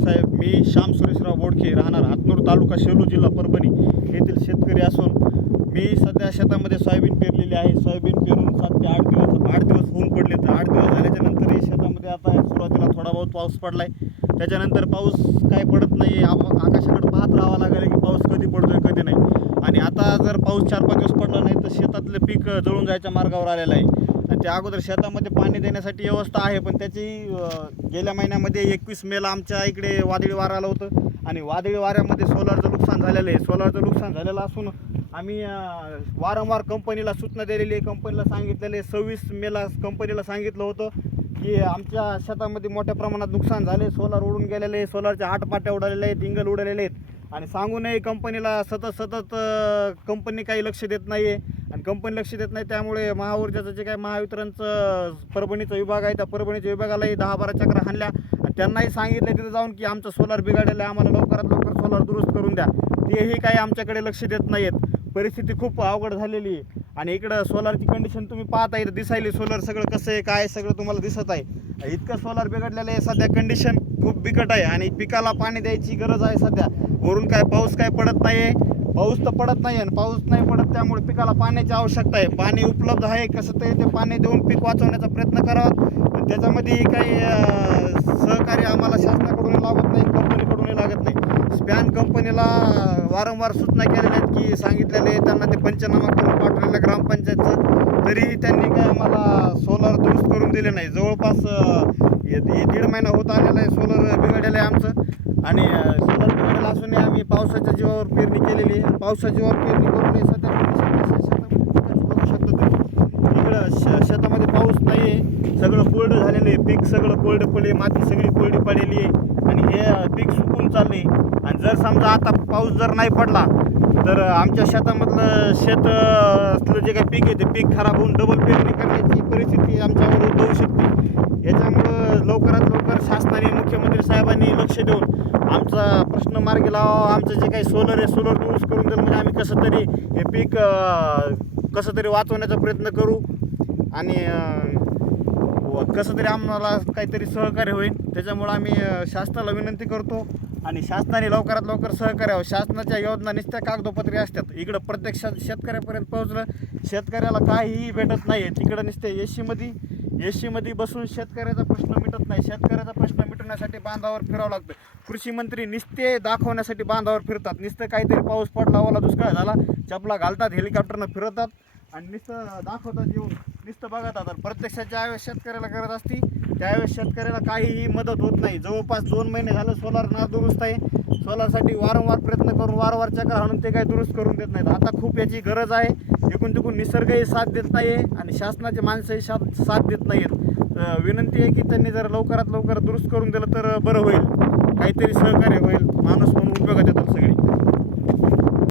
साहेब मी श्याम सुरेशराव बोडखे राहणार हातनूर तालुका शेलू जिल्हा परभणी येथील शेतकरी असून मी सध्या शेतामध्ये सोयाबीन पेरलेली आहे. सोयाबीन पेरून सात ते आठ दिवस आठ दिवस होऊन पडले तर आठ दिवस झाल्याच्या नंतरही शेतामध्ये आता सुरुवातीला थोडा बहुत पाऊस पडला आहे त्याच्यानंतर पाऊस काय पडत नाही आप- आकाशाकडे पाहत राहावं लागेल की पाऊस कधी पडतोय कधी नाही. आणि आता जर पाऊस चार पाच दिवस पडला नाही तर शेतातलं पीक जळून जायच्या मार्गावर आलेलं आहे. त्या अगोदर शेतामध्ये पाणी देण्यासाठी व्यवस्था आहे पण त्याची गेल्या महिन्यामध्ये एकवीस मेला आमच्या इकडे वादळी वारा आलं होतं. आणि वादळी वाऱ्यामध्ये सोलारचं नुकसान झालेलं आहे. सोलारचं नुकसान झालेलं असून आम्ही वारंवार कंपनीला सूचना दिलेली आहे. कंपनीला सांगितलेलं आहे. सव्वीस मेला कंपनीला सांगितलं होतं की आमच्या शेतामध्ये मोठ्या प्रमाणात नुकसान झाले सोलार उडून गेलेले आहे. सोलारच्या हाटपाट्या उडालेले आहेत. इंगल उडालेले आहेत. आणि सांगूनही कंपनीला सतत सतत कंपनी काही लक्ष देत नाही आहे आणि कंपनी लक्ष देत नाही त्यामुळे महाऊर्जाचं जे काय महावितरणचं परभणीचा विभाग आहे त्या परभणीच्या विभागालाही दहा बारा चक्र हाणल्या. आणि त्यांनाही सांगितलं तिथे जाऊन की आमचं सोलार बिघडलेलं आहे आम्हाला लवकरात लवकर सोलार दुरुस्त करून द्या. तेही काही आमच्याकडे लक्ष देत नाही आहेत परिस्थिती खूप अवघड झालेली आहे. आणि इकडं सोलारची कंडिशन तुम्ही पाहता इथं दिसायली सोलर सगळं कसं आहे काय सगळं तुम्हाला दिसत आहे. इतकं सोलार बिघडलेलं आहे सध्या कंडिशन खूप बिकट आहे. आणि पिकाला पाणी द्यायची गरज आहे सध्या. वरून काय पाऊस काय पडत नाही आहे पाऊस तर पडत नाही आणि पाऊस नाही पडत त्यामुळे पिकाला पाण्याची आवश्यकता आहे. पाणी उपलब्ध आहे कसं तरी ते पाणी देऊन पीक वाचवण्याचा प्रयत्न करावा त्याच्यामध्येही त्याच्यामध्ये काही सहकार्य आम्हाला शासनाकडून लागत नाही कंपनीकडूनही लागत नाही. स्पॅन कंपनीला वारंवार सूचना केलेल्या आहेत की सांगितलेले त्यांना ते पंचनामा करून पाठवलेलं ग्रामपंचायतचं. तरी त्यांनी काय आम्हाला सोलर दुरुस्त करून दिले नाही. जवळपास हे दीड महिना होत आलेला आहे सोलर बिघडलेलं आहे आमचं. आणि सोलर बिघडलेलं असूनही आम्ही पावसाच्या जीवावर पेरणी केलेली आहे. पावसाच्या जीवावर पेरणी करून सध्या शेतामध्ये बघू तुम्ही. इकडं श शेतामध्ये पाऊस नाही आहे. सगळं कोरडं झालेलं आहे. पीक सगळं कोरडं पडले माती सगळी कोरडी पडलेली आहे. आणि हे पीक सुकून चालले आणि जर समजा आता पाऊस जर नाही पडला तर आमच्या शेतामधलं शेत असलं जे काही पीक आहे ते पीक खराब होऊन डबल पेरणी करण्याची परिस्थिती आमच्यावर उद्भवू शकते. याच्यामुळं लवकरात लवकर शासनाने मुख्यमंत्री साहेबांनी लक्ष देऊन आमचा प्रश्न मार्गी लावा. आमचं जे काही सोलर आहे सोलर दुरुस्त करून दिलं म्हणजे आम्ही कसं तरी हे पीक कसं तरी वाचवण्याचा प्रयत्न करू. आणि व कसं तरी आम्हाला काहीतरी सहकार्य होईल. त्याच्यामुळं आम्ही शासनाला विनंती करतो. आणि शासनाने लवकरात लवकर सहकार्य शासनाच्या योजना नुसत्या कागदोपत्री असतात. इकडं प्रत्यक्षात शेतकऱ्यापर्यंत पोहोचलं. शेतकऱ्याला काहीही भेटत नाही आहे तिकडं सीमध्ये एशीमध्ये एशीमध्ये बसून शेतकऱ्याचा प्रश्न मिटत नाही. शेतकऱ्याचा प्रश्न मिटवण्यासाठी बांधावर फिरावं लागतं. कृषी मंत्री निस्ते दाखवण्यासाठी बांधावर फिरतात. नुसतं काहीतरी पाऊस पडला ओला दुष्काळ झाला चपला घालतात हेलिकॉप्टरनं फिरवतात आणि नुसतं दाखवतात येऊन. नुसतं बघतात आणि प्रत्यक्षात ज्यावेळेस शेतकऱ्याला गरज असती त्यावेळेस शेतकऱ्याला काहीही मदत होत नाही. जवळपास दोन महिने झालं सोलार ना दुरुस्त आहे. सोलारसाठी वारंवार प्रयत्न करून वारंवार चक्र आणून ते काही दुरुस्त करून देत नाहीत. आता खूप याची गरज आहे. एकूण तिकून निसर्गही साथ देत नाही आहे आणि शासनाचे माणसंही साथ साथ देत नाही आहेत विनंती आहे की त्यांनी जर लवकरात लवकर दुरुस्त करून दिलं तर बरं होईल. काहीतरी सहकार्य होईल. माणूस म्हणून उपयोगात येतात सगळे.